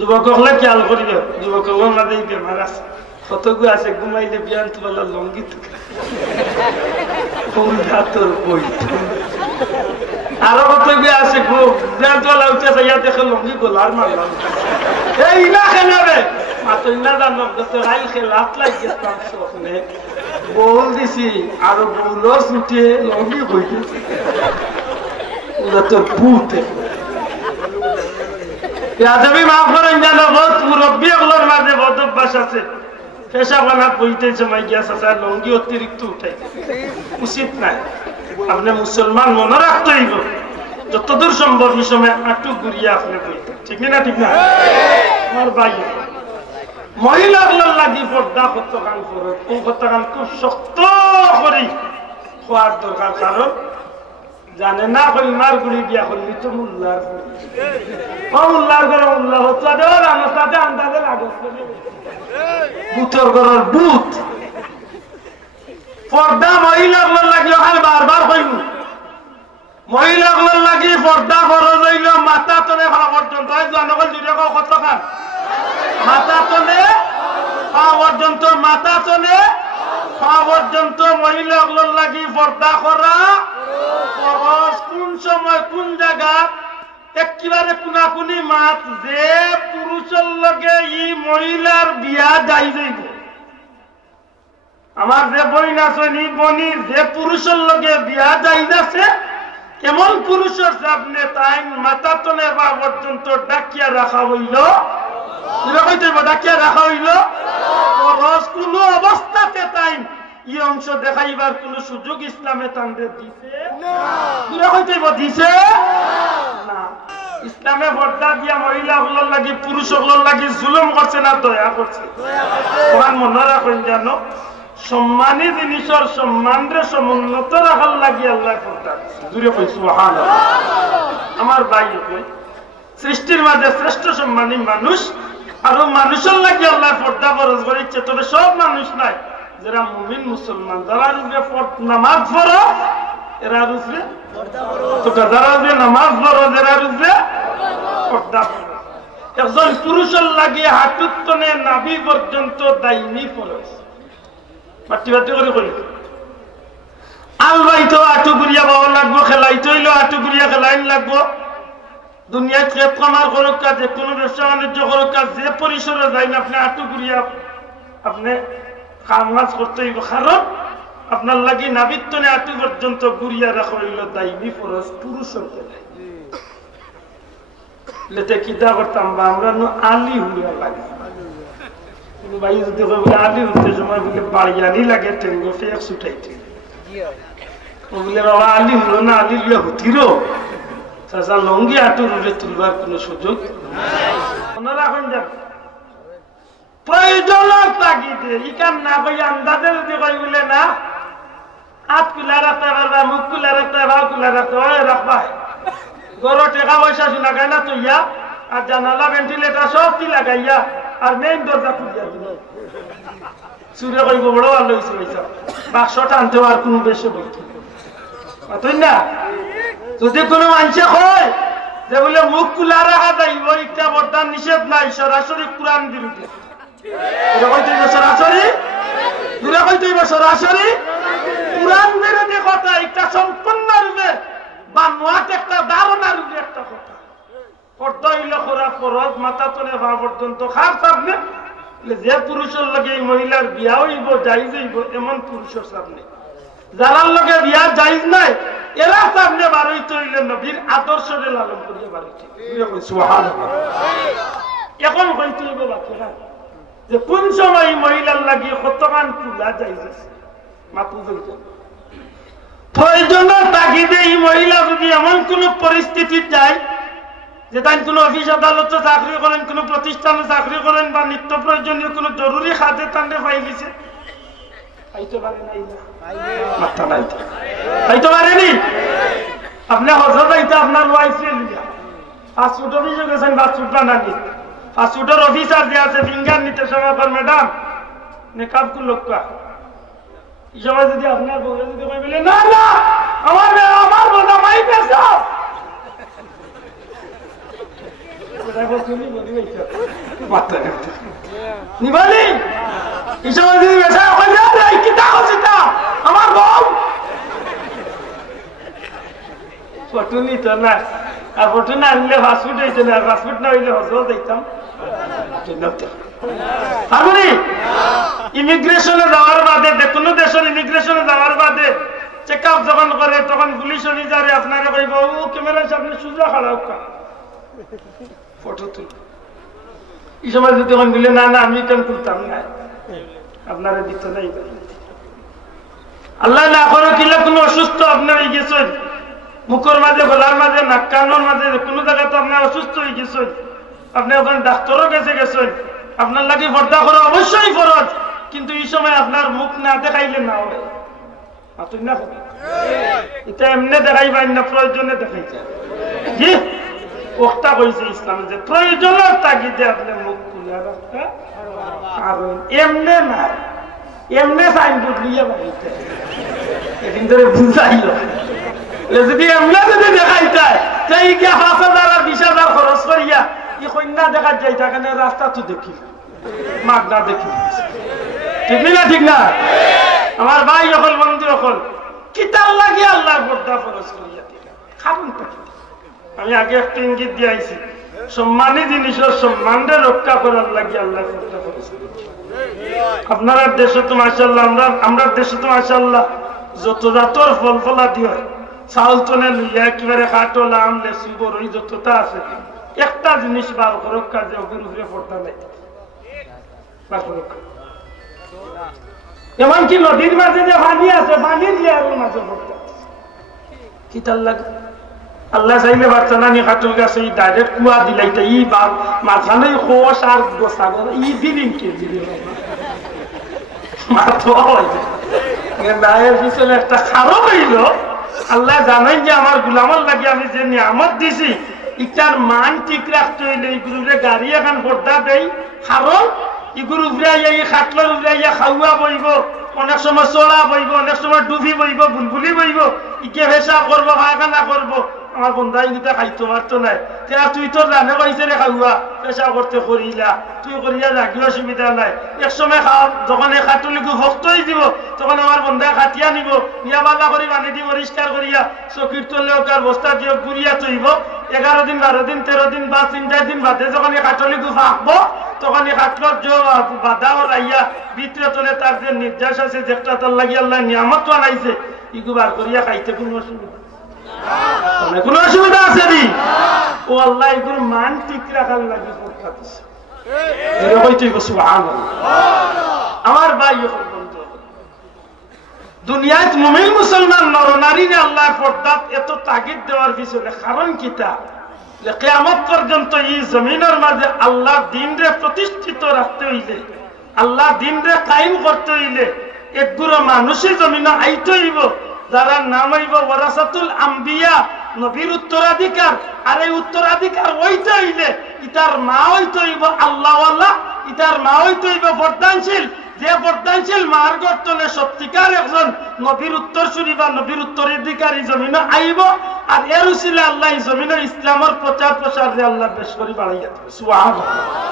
যুবক হলে খেয়াল করিবে যুবক মাঝে বেমার আছে কতগু আছে ঘুমাইলে বিয়ান তোলা লঙ্গি তোর বই আরো কতগু আছে বিয়ান তোলা উঠে ইয়া দেখে লঙ্গি গোলার মারলাম এই না খেলাবে মাত্র না জানো রাইল খেলাত লাগে সামনে বল দিছি আরো বউলো ছুটে লঙ্গি হইতেছে ওরা তোর পুতে আজবি মাফ করেন জানো বহুত মুরব্বী ওগুলোর মাঝে বদ অভ্যাস আছে পেশা বানাত বইতে সময় গিয়া চাচা লঙ্গি অতিরিক্ত উঠাই উচিত নাই আপনি মুসলমান মনে রাখতে হইব যতদূর সম্ভব এই সময় আটু ঘুরিয়ে আপনি বইতে ঠিক না ঠিক না আমার ভাই মহিলাগুলোর লাগি পর্দা কতখান ফরজ ও কতখান খুব শক্ত করি খোয়ার দরকার কারণ জানে না কলমার গুড়ি বিয়া করলি তো মুল্লার মুল্লার করে মুল্লা হতো আমার সাথে আন্দাজে লাগে বুথর ঘরের বুথ পর্দা মহিলাগুলোর লাগি ওখানে বারবার কইব মহিলাগুলোর লাগি পর্দা ফরজ হইল মাথা তলে খাওয়া পর্যন্ত জনগণ জুড়ে কত খান মাথা তলে খাওয়া পর্যন্ত মাথা তলে খাওয়া পর্যন্ত মহিলাগুলোর লাগি পর্দা করা ফরজ কোন সময় কোন জায়গা একেবারে কোনাকুনি মাত যে পুরুষের লগে ই মহিলার বিয়া যাই যাইব আমার যে বই না শনি বনি যে পুরুষের লগে বিয়া যাই যাচ্ছে কেমন পুরুষের সামনে তাই মাথা তলে বা পর্যন্ত ডাকিয়া রাখা হইল ডাকিয়া রাখা হইল ফরজ কোন অবস্থাতে তাই এই অংশ দেখাইবার কোন সুযোগ ইসলামে তান্ডে দিছে দিছে না ইসলামে পর্দা দিয়া মহিলাগুলোর লাগি পুরুষগুলোর লাগি জুলুম করছে না দয়া করছে কোরআন মনে রাখেন জানো সম্মানী জিনিসের সম্মানরে সমুন্নত রাখার লাগি আল্লাহ পর্দা দূরে কই সুবহানাল্লাহ আমার ভাই কই সৃষ্টির মাঝে শ্রেষ্ঠ সম্মানী মানুষ আর মানুষের লাগি আল্লাহ পর্দা ফরজ করেছে তবে সব মানুষ নাই যারা মুমিন মুসলমান যারা নামাজ পড়ো এরা রুজরে যারা নামাজ পড়ো যারা রুজরে পর্দা পড়ো একজন পুরুষের লাগে হাঁটুর তনে নাভি পর্যন্ত দাইনি ফরজ বাটি বাটি করে করি আলবাইতো আটু গুড়িয়া বাবা লাগবো খেলাইতে হইলো আটু গুড়িয়া খেলাইন লাগবো দুনিয়ায় খেপ কামার করুক কাজ যে কোনো ব্যবসা বাণিজ্য করুক কাজ যে পরিসরে যাই না আপনি আটু গুড়িয়া আপনি কাজ করতে হইব কারণ আপনার লাগি নাবিত্তনে আটু পর্যন্ত গুড়িয়া রাখা হইল দাইনি ফরজ পুরুষের লেতে কিতা করতাম বা আমরা আলি হুড়িয়া লাগে ভাই যদি বলে আলি উঠতে সময় বলে বাড়িয়ানি লাগে টেঙ্গো ফেক ছুটাইতে বলে বাবা আলি হলো না আলি লিয়া হতিরো চাচা লঙ্গি আটু রুলে তুলবার কোন সুযোগ মনে রাখুন যান প্রয়োজনের তাগিদে ইকান না কই আন্দাজে যদি কই বলে না হাত কুলা রাখতে পারবা মুখ কুলা রাখতে ভাও কুলা রাখতে হয় রাখবাই গরো টাকা পয়সা শুনা গায় না তো ইয়া আর জানালা ভেন্টিলেটার সব কি লাগাইয়া আর মেইন দরজা খুলিয়া দিল চুরে কইব বড় ভালো হয়েছে পয়সা বাক্সটা আনতে আর কোনো বেশি বলতো তাই না যদি কোনো মানুষে হয় যে বলে মুখ কুলা রাখা যাইব ইচ্ছা বর্দান নিষেধ নাই সরাসরি কোরআন বিরুদ্ধে সরাসরি সরাসরি কোরআন বিরোধী কথা এটা সম্পূর্ণ রূপে বা নোয়াট একটা ধারণা রূপে একটা কথা পর্দা হইল করা ফরজ মাথা তলে ভাব পর্যন্ত খার সামনে যে পুরুষের লগে এই মহিলার বিয়া হইব জাইজ হইব এমন পুরুষের সামনে যারার লগে বিয়া জাইজ নাই এরা সামনে বারইতে হইলে নবীর আদর্শরে লালন করিয়া বারইতে সুবহানাল্লাহ এখন হইতে হইব বাকিরা যে কোন সময় মহিলার লাগিয়ে কতখান খোলা যাইছে প্রয়োজনের তাগিদে এই মহিলা যদি এমন কোন পরিস্থিতি যায় যে তাই কোন অফিস আদালতে চাকরি করেন কোন প্রতিষ্ঠানে চাকরি করেন বা নিত্য প্রয়োজনীয় কোন জরুরি খাতে তান্ডে পাই গেছে আপনি হজর যাইতে আপনার ওয়াইফে লিয়া ফাস্টফুড অফিসে গেছেন ফাস্টফুড বানানি ফাস্টফুডের অফিসার যে আছে ফিঙ্গার নিতে সময় পর ম্যাডাম নেকাব কু লোক এই সময় যদি আপনার বউ যদি বলে না না আমার বোঝা মাই পেশা নিবানি এই সময় যদি বেচা আমার বউ ফটো নিত না আর ফটো না আনলে ফাস্টফুড হইতো না ফাস্টফুড না হইলে হজও যাইতাম ইমিগ্রেশনে যাওয়ার বাদে কোনো দেশের ইমিগ্রেশনে যাওয়ার বাদে চেক আপ যখন করে তখন পুলিশ অফিসারে আপনারা কইব ও ক্যামেরার সামনে সুজা খাড়া ফটো তুল এই সময় যদি তখন দিলে না না আমি কেন তুলতাম না আপনারা দিত নাই আল্লাহ না করে কিলে কোনো অসুস্থ আপনি হয়ে গেছেন মুখের মাঝে গলার মাঝে নাক কানের মাঝে কোনো জায়গায় তো আপনার অসুস্থ হয়ে গেছেন আপনি ওখানে ডাক্তারও গেছেন আপনার লাগে পর্দা করা অবশ্যই ফরজ কিন্তু এই সময় আপনার মুখ না দেখাইলে না হয় এটা এমনি দেখাইবেন না প্রয়োজনে দেখাইছে জি ওটা কইছে ইসলাম যে প্রয়োজনের তাগিদে আপনি মুখ খুলে রাখতে আর এমনি না এমনি সাইনবোর্ড নিয়ে বাড়িতে এদিন ধরে বুঝাইল যদি এমনি যদি দেখাইতে তাই গিয়ে 5,000 আর 20,000 খরচ করিয়া কি কন্যা দেখা যাই তাকে রাস্তা তো দেখি মাগ না দেখি ঠিক না ঠিক না আমার ভাই যখন বন্ধু যখন কিতাব লাগিয়ে আল্লাহ পর্দা ফরজ করিয়া দিলেন কারণটা কি আমি আগে একটা ইঙ্গিত দিয়ে আইছি সম্মানী জিনিসের সম্মানটা রক্ষা করার লাগিয়ে আল্লাহ পর্দা ফরজ করিয়া আপনার দেশে তো মাশাআল্লাহ আমরা দেশে তো মাশাআল্লাহ যত জাতর ফল ফলা দিয়ে চাউল তনে লইয়া একেবারে কাটল আম লেসু বড়ই যতটা আছে একটা জিনিস বার করক কাজে ওদের উপরে পড়তা নাই এমনকি নদীর মাঝে যে পানি আছে পানির লেয়ারের মাঝে পড়তা কি তার লাগে আল্লাহ চাইলে বাচ্চা নানি কাটল গাছে ডাইরেক্ট কুয়া দিলাইতে ই বা মাঝখানে খোস আর গোসা ই দিলিন কে দিলেন মাথা হয় গায়ের পিছনে একটা খারাপ হইল আল্লাহ জানেন যে আমার গুলামর লাগে আমি যে নিয়ামত দিছি ইটার মান ঠিক রাখতে হইলে এইগুলোরে গাড়ি এখন পর্দা দেই কারণ এগুলো উড়াইয়া এই খাটলার উড়াইয়া খাওয়া বইব অনেক সময় চড়া বইব অনেক সময় ডুবি বইব বুলবুলি বইব ইকে ভেসা করবো পায়খানা করবো আমার বন্ধা ইটা খাইতো পারতো নাই তেরা তুই তোর রানে কইছে রে খাওয়া পেশা করতে করিলা তুই করিয়া রাখি অসুবিধা নাই এক সময় খাওয়া যখন এই খাটুলিকে ভক্ত হয়ে দিব তখন আমার বন্ধা খাটিয়া নিব নিয়া বাল্লা করি পানি দি পরিষ্কার করিয়া চকির তলে ওকার বস্তা দিয়ে ঘুরিয়া তৈব 11 দিন 12 দিন 13 দিন বা 3 দিন বাদে যখন এই খাটুলিকে ফাঁকবো তখন এই খাটলর যে বাধা রাইয়া ভিতরে তলে তার যে নির্যাস আছে যেটা তার লাগি আল্লাহ নিয়ামত বানাইছে ইগু বার করিয়া খাইতে কোনো অসুবিধা কোন অসুবিধা আছে নি ও আল্লাহ এগুলো মান ঠিক রাখার লাগে আমার ভাই দুনিয়ায় মুমিন মুসলমান নরনারী আল্লাহ পর্দাত এত তাগিদ দেওয়ার পিছনে কারণ কিতা যে কিয়ামত পর্যন্ত এই জমিনের মাঝে আল্লাহ দ্বীনরে প্রতিষ্ঠিত রাখতে হইলে আল্লাহ দ্বীনরে কায়েম করতে হইলে একগুলো মানুষই জমিনে আইতে হইব যারা নাম হইব ওয়ারাসাতুল আম্বিয়া নবীর উত্তরাধিকার আর এই উত্তরাধিকার হইতে হইলে ইতার মা হইতে হইব আল্লাহওয়ালা ইতার মা হইতে হইব বর্দানশীল যে বর্দানশীল মার গর্তনে সত্যিকার একজন নবীর উত্তরসূরি বা নবীর উত্তরাধিকারী জমিনে আইব আর এর উসিলে আল্লাহ জমিনে ইসলামের প্রচার প্রসার আল্লাহ বেশ করে বাড়াইয়া দেবে সুবহানাল্লাহ।